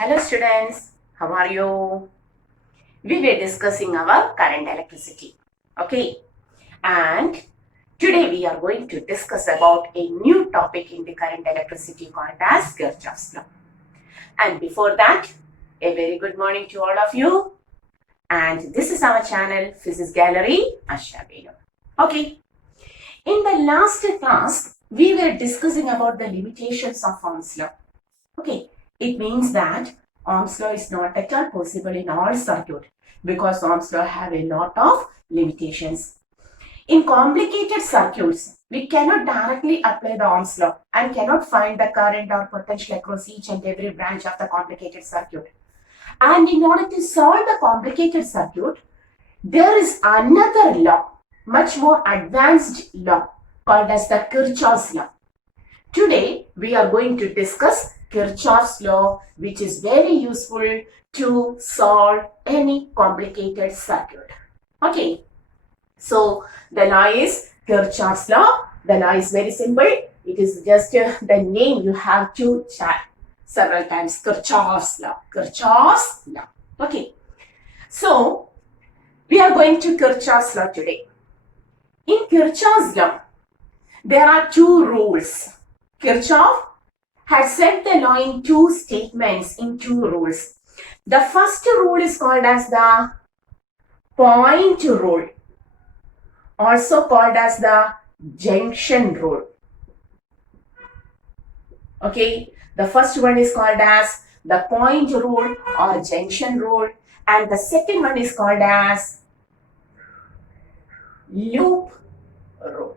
Hello students, how are you? We were discussing our current electricity. Okay, and today we are going to discuss about a new topic in the current electricity called as Kirchhoff's law. And before that, a very good morning to all of you. And this is our channel, Physics Gallery, Ashabino. Okay, in the last class, we were discussing about the limitations of Ohm's law. Okay, it means that Ohm's law is not at all possible in all circuit because Ohm's law have a lot of limitations. In complicated circuits, we cannot directly apply the Ohm's law and cannot find the current or potential across each and every branch of the complicated circuit. And in order to solve the complicated circuit, there is another law, much more advanced law called as the Kirchhoff's law. Today, we are going to discuss Kirchhoff's law, which is very useful to solve any complicated circuit. Okay, so the law is Kirchhoff's law. The law is very simple. It is just the name you have to chat several times. Kirchhoff's law. Kirchhoff's law. Okay, so we are going to Kirchhoff's law today. In Kirchhoff's law, there are two rules. Kirchhoff had set the law in two statements, in two rules. The first rule is called as the point rule, also called as the junction rule. Okay, the first one is called as the point rule or junction rule, and the second one is called as loop rule.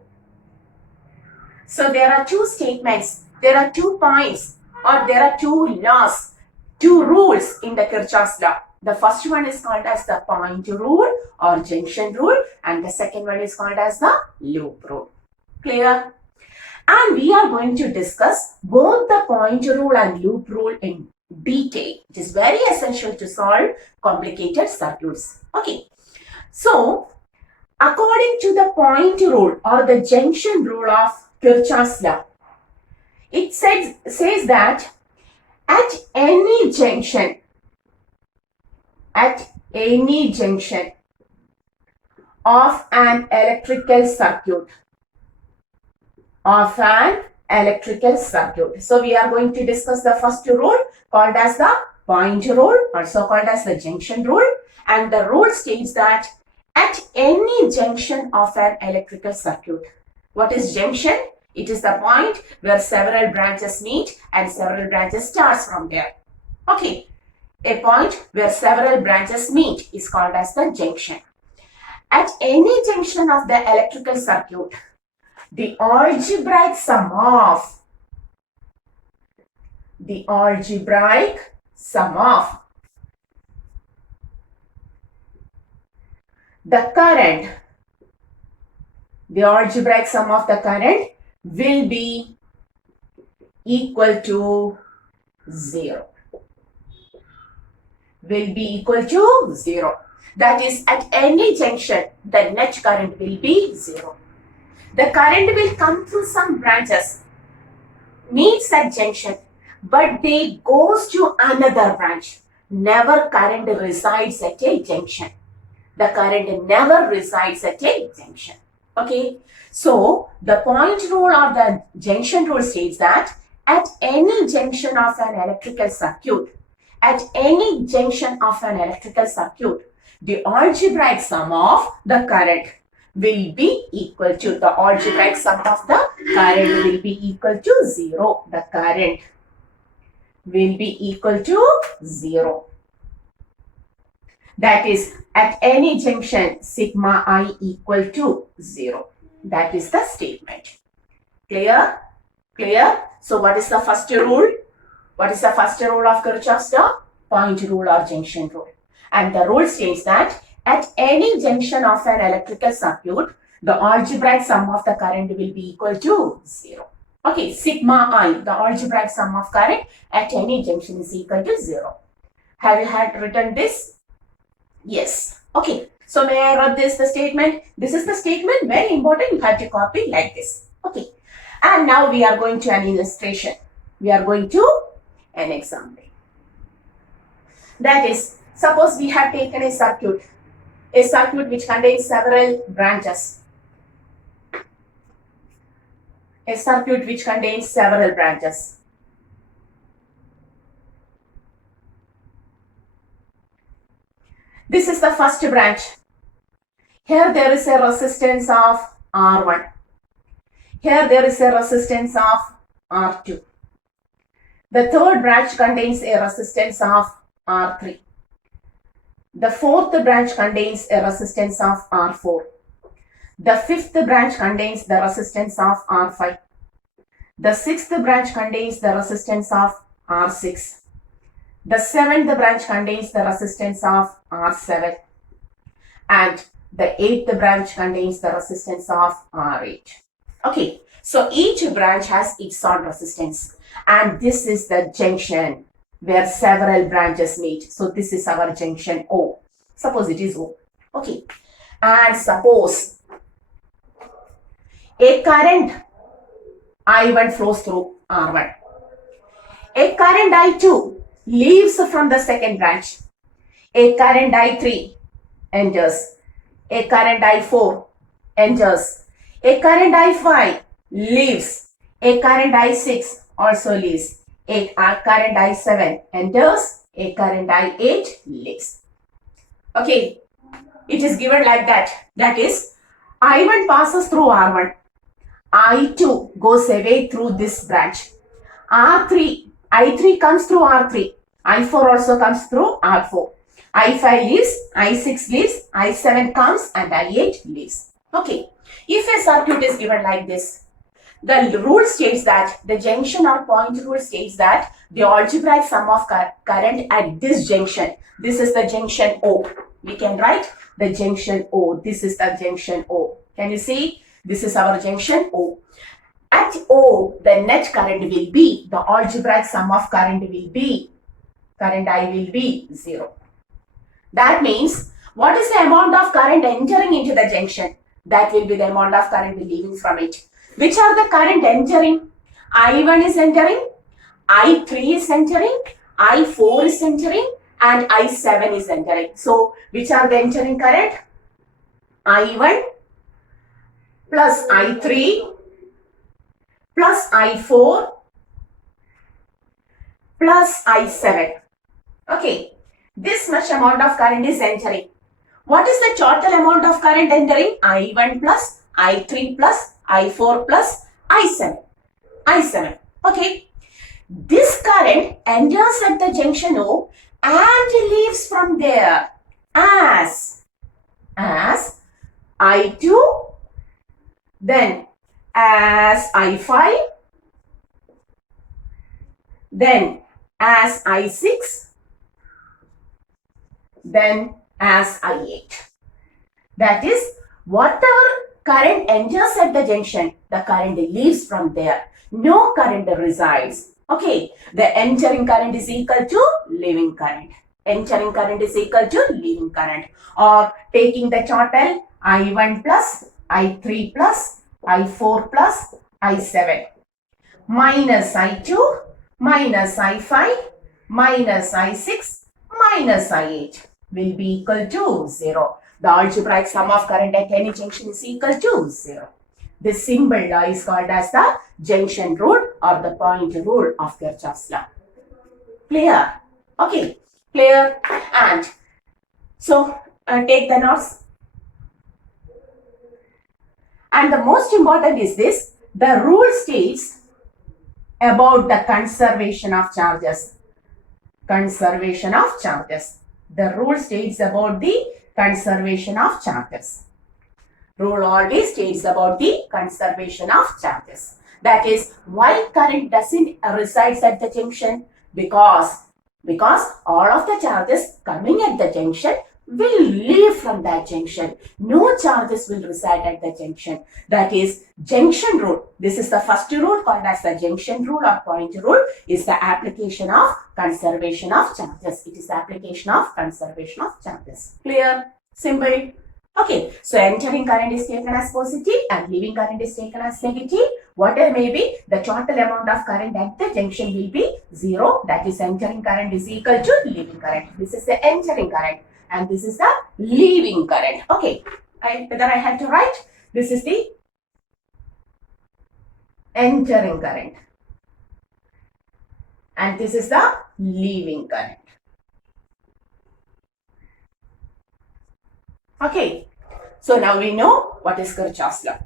So there are two statements, there are 2 points, or there are 2 laws, 2 rules in the Kirchhoff's law. The first one is called as the point rule or junction rule, and the second one is called as the loop rule. Clear? And we are going to discuss both the point rule and loop rule in detail. It is very essential to solve complicated circuits. Okay. So, according to the point rule or the junction rule of Kirchhoff's law, it says that at any junction of an electrical circuit, So we are going to discuss the first rule called as the point rule, also called as the junction rule, and the rule states that at any junction of an electrical circuit. What is junction? It is the point where several branches meet and several branches starts from there. Okay, a point where several branches meet is called as the junction. At any junction of the electrical circuit, the algebraic sum of the current, the algebraic sum of the current will be equal to 0. That is, at any junction, the net current will be 0. The current will come through some branches, meets at junction, but they goes to another branch. Never current resides at a junction. The current never resides at a junction. Okay, so the point rule or the junction rule states that at any junction of an electrical circuit, the algebraic sum of the current will be equal to, 0. The current will be equal to 0. That is, at any junction, sigma I equal to 0. That is the statement. Clear? So what is the first rule? What is the first rule of Kirchhoff's law? Point rule or junction rule. And the rule states that at any junction of an electrical circuit, the algebraic sum of the current will be equal to 0. Okay, sigma I, the algebraic sum of current at any junction is equal to 0. Have you had written this? Yes. Okay. So may I write the statement? This is the statement, very important. You have to copy like this. Okay. And now we are going to an illustration. We are going to an example. That is, suppose we have taken a circuit which contains several branches. A circuit which contains several branches. This is the first branch. Here there is a resistance of R1. Here there is a resistance of R2. The third branch contains a resistance of R3. The fourth branch contains a resistance of R4. The fifth branch contains the resistance of R5. The sixth branch contains the resistance of R6. The seventh branch contains the resistance of R7. And the eighth branch contains the resistance of R8. Okay, so each branch has its own resistance. And this is the junction where several branches meet. So this is our junction O. Suppose it is O. Okay. And suppose a current I1 flows through R1. A current I2 leaves from the second branch. A current I3 enters. A current I4 enters. A current I5 leaves. A current I6 also leaves. A current I7 enters. A current I8 leaves. Okay, it is given like that. That is, I1 passes through R1. I2 goes away through this branch. I3 comes through R3. I4 also comes through R4. I5 leaves, I6 leaves, I7 comes and I8 leaves. Okay, if a circuit is given like this, the rule states that, the junction or point rule states that the algebraic sum of current at this junction, this is the junction O. We can write the junction O. This is the junction O. Can you see? This is our junction O. At O, the net current will be, the algebraic sum of current will be, current I will be 0. That means, what is the amount of current entering into the junction? That will be the amount of current leaving from it. Which are the current entering? I1 is entering, I3 is entering, I4 is entering, and I7 is entering. So, which are the entering current? I1 plus I3 plus I4 plus I7. Okay, this much amount of current is entering. What is the total amount of current entering? I1 plus I3 plus I4 plus I7. Okay, this current enters at the junction O and leaves from there as I2, then as I5, then as I6, then as I8. That is, whatever current enters at the junction, the current leaves from there. No current resides. Okay, the entering current is equal to leaving current. Entering current is equal to leaving current. Or taking the total, I1 plus I3 plus I4 plus I7 minus I2 minus I5 minus I6 minus I8 will be equal to 0. The algebraic sum of current at any junction is equal to 0. This symbol is called as the junction rule or the point rule of KIRCHHOFF'S law. Clear? Okay, clear. And so take the notes. And the most important is this, the rule states about the conservation of charges. Conservation of charges. The rule states about the conservation of charges. Rule always states about the conservation of charges. That is, why current doesn't resides at the junction? Because all of the charges coming at the junction will leave from that junction. No charges will reside at the junction. That is junction rule. This is the first rule called as the junction rule or point rule, is the application of conservation of charges. It is the application of conservation of charges. Clear? Simple? Okay, so entering current is taken as positive and leaving current is taken as negative. Whatever may be, the total amount of current at the junction will be 0. That is entering current is equal to leaving current. This is the entering current and this is the leaving current. Okay, whether I have to write, this is the entering current and this is the leaving current. Okay, so now we know what is Kirchhoff's law.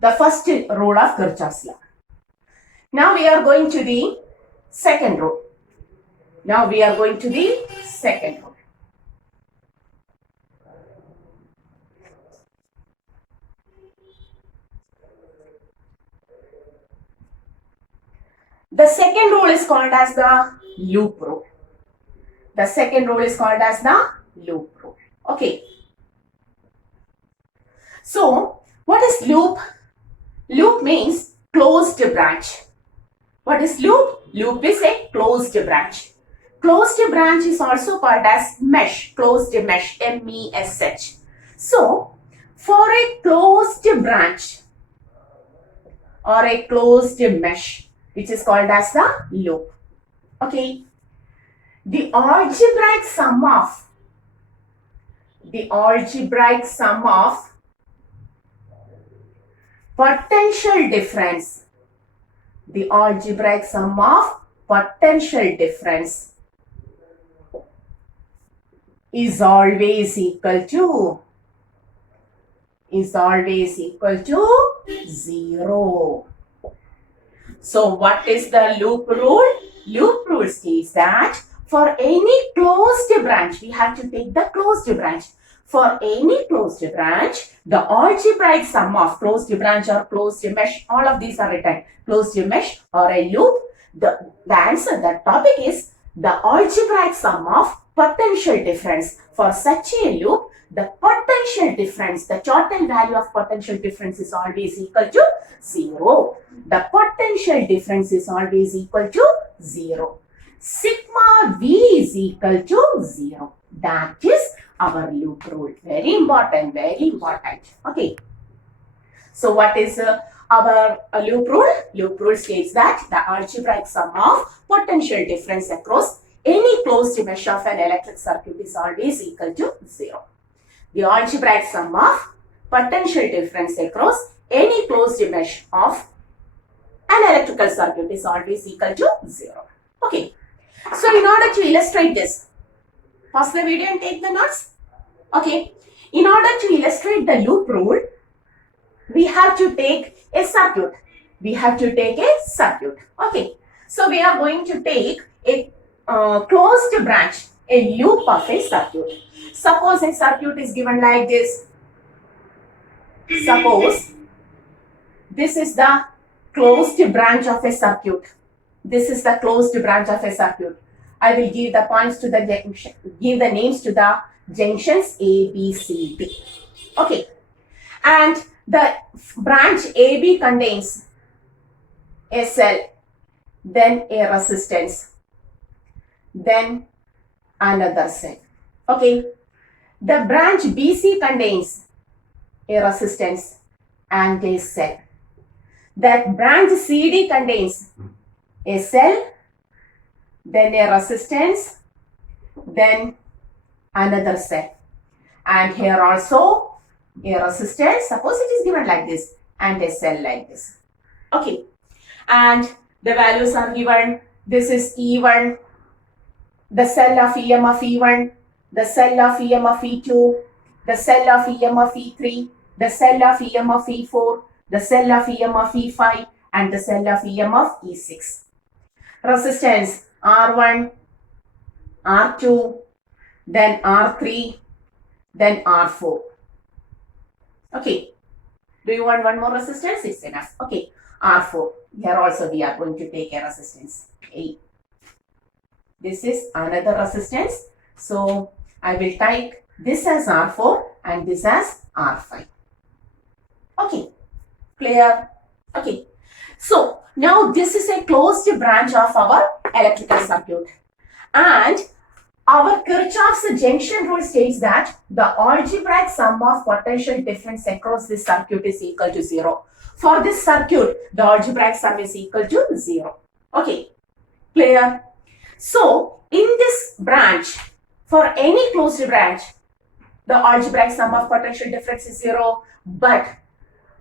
The first rule of Kirchhoff's law. Now we are going to the second rule. The second rule is called as the loop rule. Okay. So, what is loop? Loop means closed branch. What is loop? Loop is a closed branch. Closed branch is also called as mesh. Closed mesh. M-E-S-H. So, for a closed branch or a closed mesh, which is called as the loop. Okay. The algebraic sum of potential difference. The algebraic sum of potential difference is always equal to 0. So what is the loop rule? Loop rule states that for any closed branch, we have to take the closed branch. For any closed branch, the algebraic sum of closed branch or closed mesh, all of these are written. Closed mesh or a loop. The topic is the algebraic sum of potential difference. For such a loop, the potential difference, the total value of potential difference is always equal to 0. The potential difference is always equal to 0. Sigma V is equal to 0. That is our loop rule. Very important. Okay. So what is our loop rule? Loop rule states that the algebraic sum of potential difference across any closed mesh of an electric circuit is always equal to 0. The algebraic sum of potential difference across any closed mesh of an electrical circuit is always equal to 0. Okay. So in order to illustrate this, pause the video and take the notes. Okay. In order to illustrate the loop rule, we have to take a circuit. Okay. So we are going to take a closed branch, a loop of a circuit. Suppose a circuit is given like this. Suppose this is the closed branch of a circuit. I will give the points to the junction, give the names to the junctions A, B, C, D. Okay. And the branch AB contains a cell, then a resistance, then another cell. Okay. The branch BC contains a resistance and a cell. That branch CD contains a cell, then a resistance, then another cell. And here also a resistance, suppose it is given like this, and a cell like this. Okay. And the values are given. This is E1, the cell of EMF E1, the cell of EMF E2, the cell of EMF E3, the cell of EMF E4, the cell of EMF E5, and the cell of EMF E6. Resistance R1, R2, then R3, then R4. Okay. Do you want one more resistance? It's enough. Okay. R4. Here also we are going to take a resistance. A. This is another resistance. So I will take this as R4 and this as R5. Okay. Clear? Okay. So now this is a closed branch of our electrical circuit. And our Kirchhoff's junction rule states that the algebraic sum of potential difference across this circuit is equal to 0. For this circuit, the algebraic sum is equal to 0. Okay, clear? So, in this branch, for any closed branch, the algebraic sum of potential difference is 0. But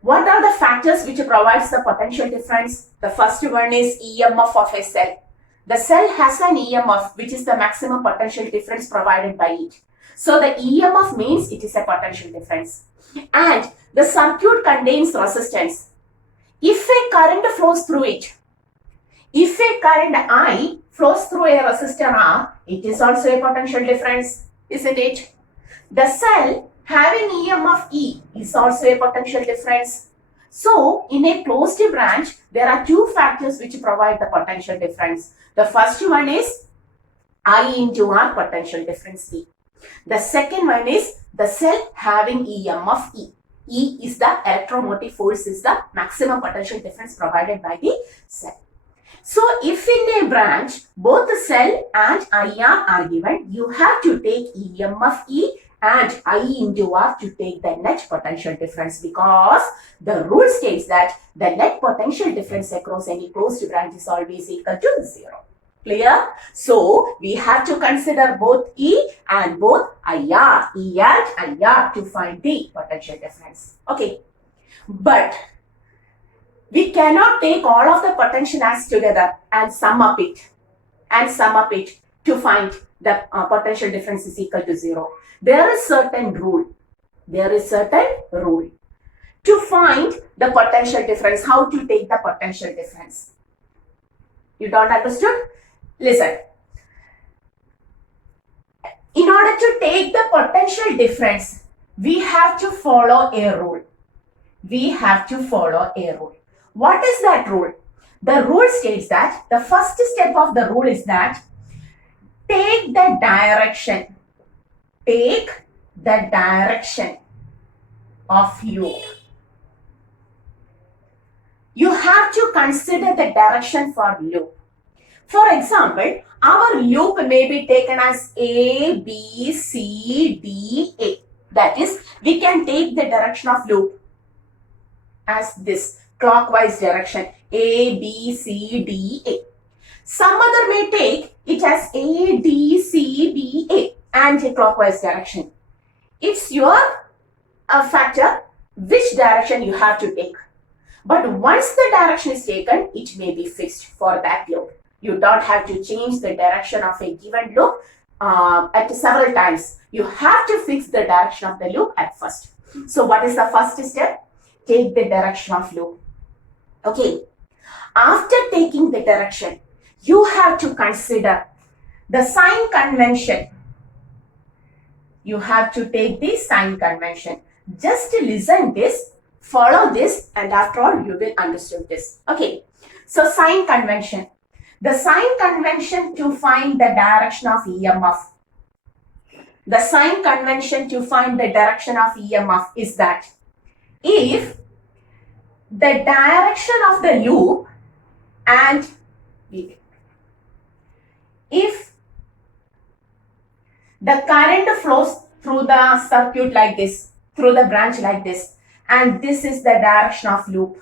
what are the factors which provides the potential difference? The first one is EMF of a cell. The cell has an EMF, which is the maximum potential difference provided by it. So the EMF means it is a potential difference. And the circuit contains resistance. If a current flows through it, if a current I flows through a resistor R, it is also a potential difference, isn't it? The cell having EMF E is also a potential difference. So, in a closed branch, there are two factors which provide the potential difference. The first one is I into R potential difference E. The second one is the cell having EMF E. E is the electromotive force, is the maximum potential difference provided by the cell. So, if in a branch, both the cell and IR are given, you have to take EMF E and I into R to take the net potential difference, because the rule states that the net potential difference across any closed branch is always equal to 0. Clear? So, we have to consider both E and both IR, E and IR to find the potential difference. Okay. But we cannot take all of the potential as together and sum up it to find the potential difference is equal to 0. There is certain rule. To find the potential difference, how to take the potential difference. You don't understood? Listen. In order to take the potential difference, we have to follow a rule. What is that rule? The rule states that the first step of the rule is that take the direction of loop. You have to consider the direction for loop. For example, our loop may be taken as A, B, C, D, A. That is, we can take the direction of loop as this clockwise direction, A, B, C, D, A. Some other may take it as A, D, C, B, A, anti-clockwise direction. It's your factor which direction you have to take. But once the direction is taken, it may be fixed for that loop. You don't have to change the direction of a given loop at several times. You have to fix the direction of the loop at first. So what is the first step? Take the direction of loop. Okay. After taking the direction, you have to consider the sign convention. You have to take the sign convention. Just listen this, follow this, and after all, you will understand this. Okay. So sign convention. The sign convention to find the direction of EMF. The sign convention to find the direction of EMF is that if the direction of the loop and if the current flows through the circuit like this, through the branch like this, and this is the direction of loop.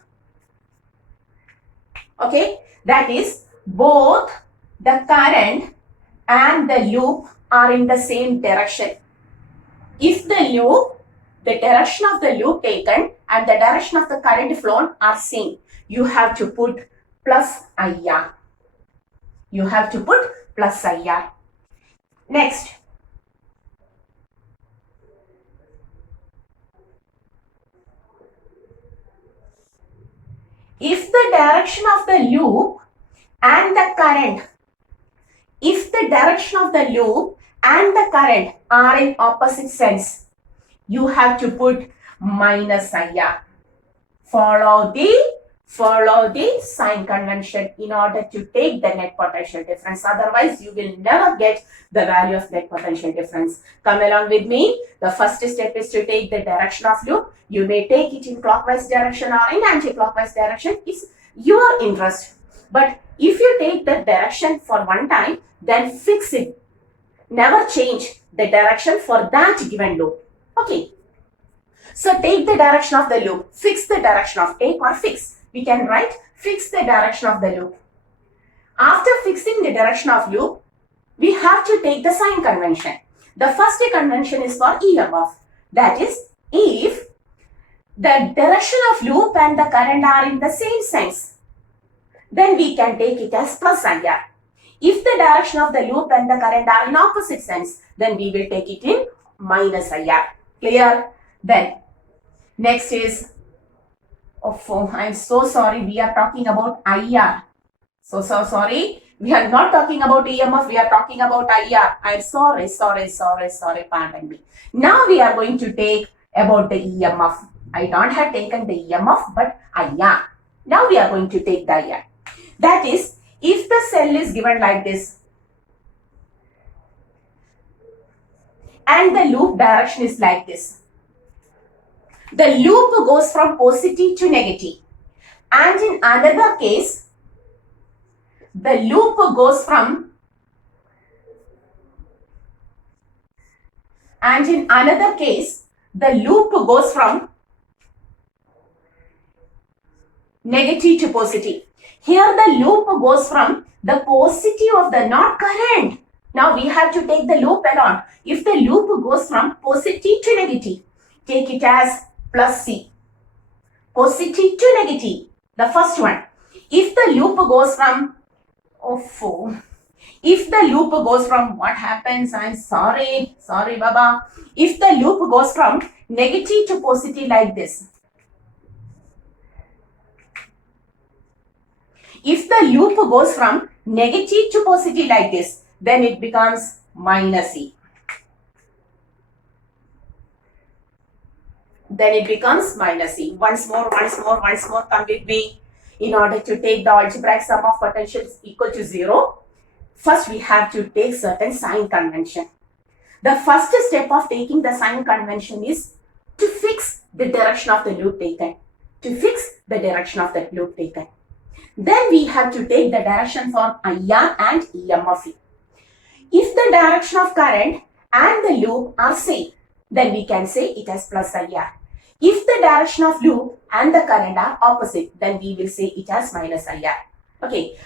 Okay, that is both the current and the loop are in the same direction. If the direction of the loop taken and the direction of the current flown are same, you have to put plus IR. Next. If the direction of the loop and the current, are in opposite sense, you have to put minus IR. Follow the sign convention in order to take the net potential difference. Otherwise, you will never get the value of net potential difference. Come along with me. The first step is to take the direction of loop. You may take it in clockwise direction or in anti-clockwise direction. It's your interest. But if you take the direction for one time, then fix it. Never change the direction for that given loop. Okay. So take the direction of the loop, fix the direction of, take or fix. We can write fix the direction of the loop. After fixing the direction of loop, we have to take the sign convention. The first convention is for EMF. That is, if the direction of loop and the current are in the same sense, then we can take it as plus IR. If the direction of the loop and the current are in opposite sense, then we will take it in minus IR. Clear? Then, next is, oh, I'm so sorry, we are talking about IR. So sorry. We are not talking about EMF, we are talking about IR. I'm sorry, pardon me. Now we are going to take about the EMF. I don't have taken the EMF, but IR. Now we are going to take the IR. That is, if the cell is given like this, and the loop direction is like this, the loop goes from positive to negative. And in another case, the loop goes from, and in another case, the loop goes from negative to positive. Here the loop goes from the positive of the not current. Now we have to take the loop along. If the loop goes from positive to negative, take it as plus C. Positive to negative, the first one. If the loop goes from, if the loop goes from, what happens? I'm sorry Baba. If the loop goes from negative to positive like this, if the loop goes from negative to positive like this, then it becomes minus E. Then it becomes minus E. Once more, come with me. In order to take the algebraic sum of potentials equal to 0, first we have to take certain sign convention. The first step of taking the sign convention is to fix the direction of the loop taken. Then we have to take the direction for IR and EMF. If the direction of current and the loop are same, then we can say it as plus IR. If the direction of loop and the current are opposite, then we will say it as minus IR. Okay.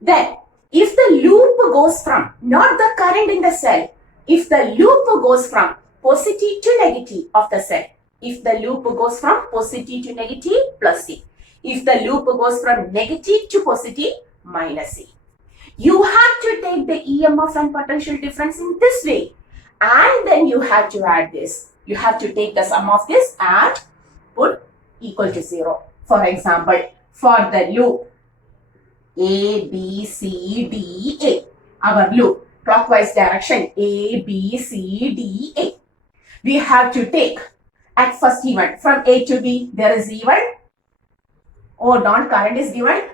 Then, if the loop goes from, not the current in the cell, if the loop goes from positive to negative of the cell, if the loop goes from positive to negative, plus C. If the loop goes from negative to positive, minus C. You have to take the EMF and potential difference in this way. And then you have to add this. You have to take the sum of this and put equal to 0. For example, for the loop A, B, C, D, A, our loop, clockwise direction A, B, C, D, A. We have to take at first event from A to B, there is event. Oh, not current is given.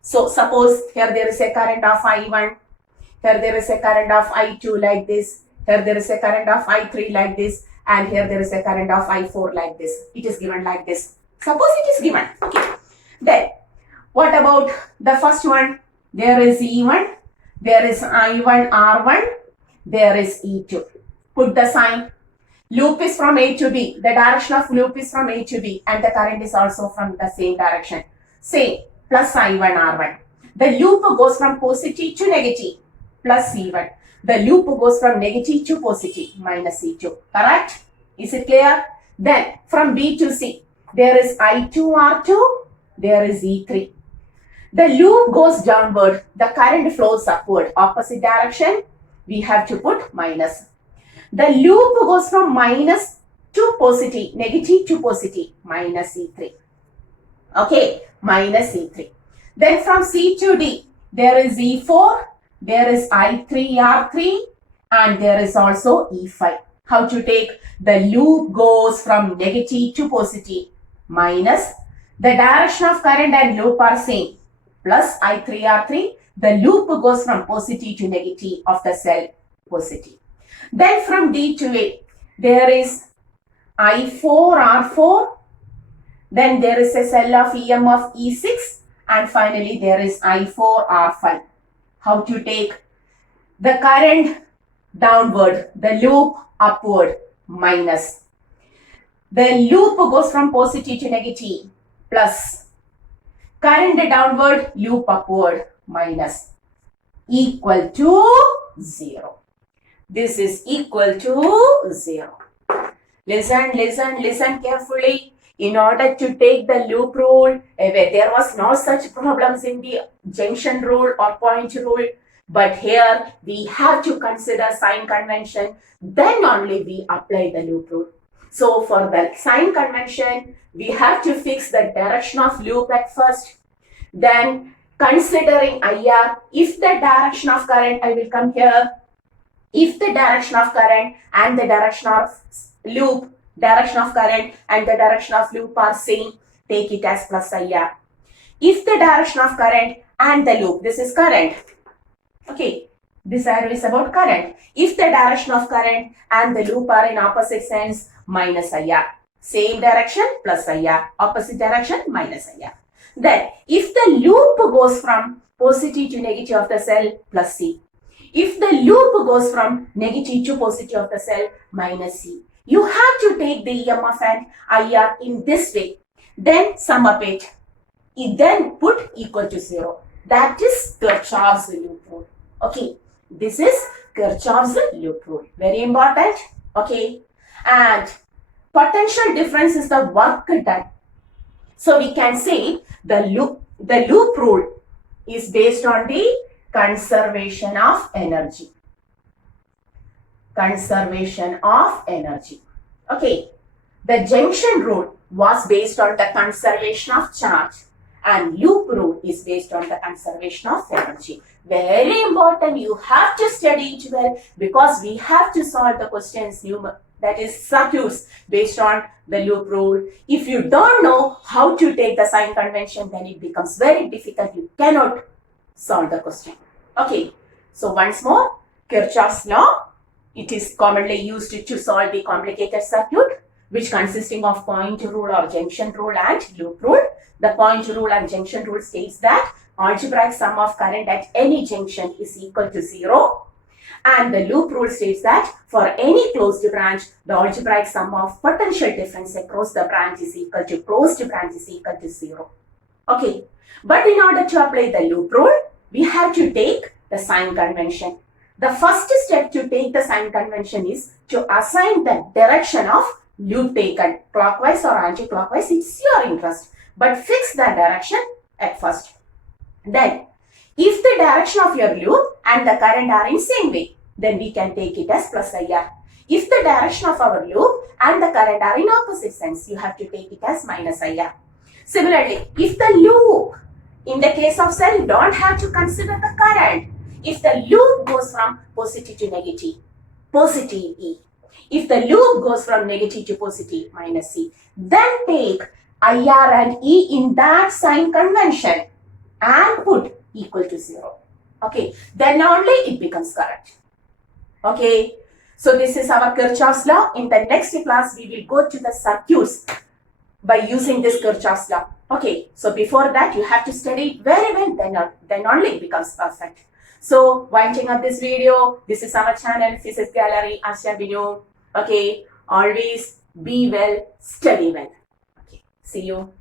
So suppose here there is a current of I1, here there is a current of I2 like this, here there is a current of I3 like this, and here there is a current of I4 like this. It is given like this. Suppose it is given. Okay. Then, what about the first one? There is E1, there is I1 R1, there is E2. Put the sign. Loop is from A to B. The direction of loop is from A to B, and the current is also from the same direction. Say plus I1 R1. The loop goes from positive to negative, plus C1. The loop goes from negative to positive, minus C2. Correct? Is it clear? Then from B to C, there is I2 R2, there is E3. The loop goes downward, the current flows upward, opposite direction, we have to put minus. The loop goes from minus to positive, negative to positive, minus E3. Okay, minus E3. Then from C to D, there is E4, there is I3 R3, and there is also E5. How to take? The loop goes from negative to positive, minus. The direction of current and loop are same, plus I3 R3. The loop goes from positive to negative of the cell, positive. Then from D to A, there is I4 R4. Then there is a cell of EMF E6, and finally there is I4 R5. How to take? The current downward, the loop upward, minus. The loop goes from positive to negative, plus. Current downward, loop upward, minus. Equal to 0. This is equal to 0. Listen carefully. In order to take the loop rule, there was no such problems in the junction rule or point rule. But here we have to consider sign convention. Then only we apply the loop rule. So for the sign convention, we have to fix the direction of loop at first. Then considering IR, if the direction of current, I will come here. If the direction of current and the direction of loop, direction of current and the direction of loop are same, take it as plus IR. If the direction of current and the loop, this is current. Okay, this arrow is about current. If the direction of current and the loop are in opposite sense, minus IR. Same direction, plus IR. Opposite direction, minus IR. Then, if the loop goes from positive to negative of the cell, plus C. If the loop goes from negative to positive of the cell, minus C. You have to take the EMF and IR in this way. Then sum up it. Then put equal to 0. That is Kirchhoff's loop rule. Okay. This is Kirchhoff's loop rule. Very important. Okay. And potential difference is the work done. So we can say the loop rule is based on the conservation of energy. Conservation of energy. Okay. The junction rule was based on the conservation of charge, and loop rule is based on the conservation of energy. Very important. You have to study it well, because we have to solve the questions, that is circuits, based on the loop rule. If you don't know how to take the sign convention, then it becomes very difficult. You cannot solve the question. Okay. So once more, Kirchhoff's law. It is commonly used to solve the complicated circuit, which consisting of point rule or junction rule and loop rule. The point rule and junction rule states that algebraic sum of current at any junction is equal to 0. And the loop rule states that for any closed branch, the algebraic sum of potential difference across the branch is equal to closed branch is equal to 0. Okay. But in order to apply the loop rule, we have to take the sign convention. The first step to take the sign convention is to assign the direction of loop taken, clockwise or anti-clockwise. It's your interest, but fix the direction at first. Then, if the direction of your loop and the current are in same way, then we can take it as plus IR. If the direction of our loop and the current are in opposite sense, you have to take it as minus IR. Similarly, if the loop, in the case of cell, you don't have to consider the current. If the loop goes from positive to negative, positive E. If the loop goes from negative to positive, minus C. Then take IR and E in that sign convention and put equal to 0. Okay. Then only it becomes correct. Okay. So this is our Kirchhoff's law. In the next class, we will go to the circuits by using this Kirchhoff's law. Okay. So before that, you have to study it very well. Then only it becomes perfect. So, winding up this video, this is our channel, Physics Gallery, Asya Binu. Okay, always be well, study well. Okay, see you.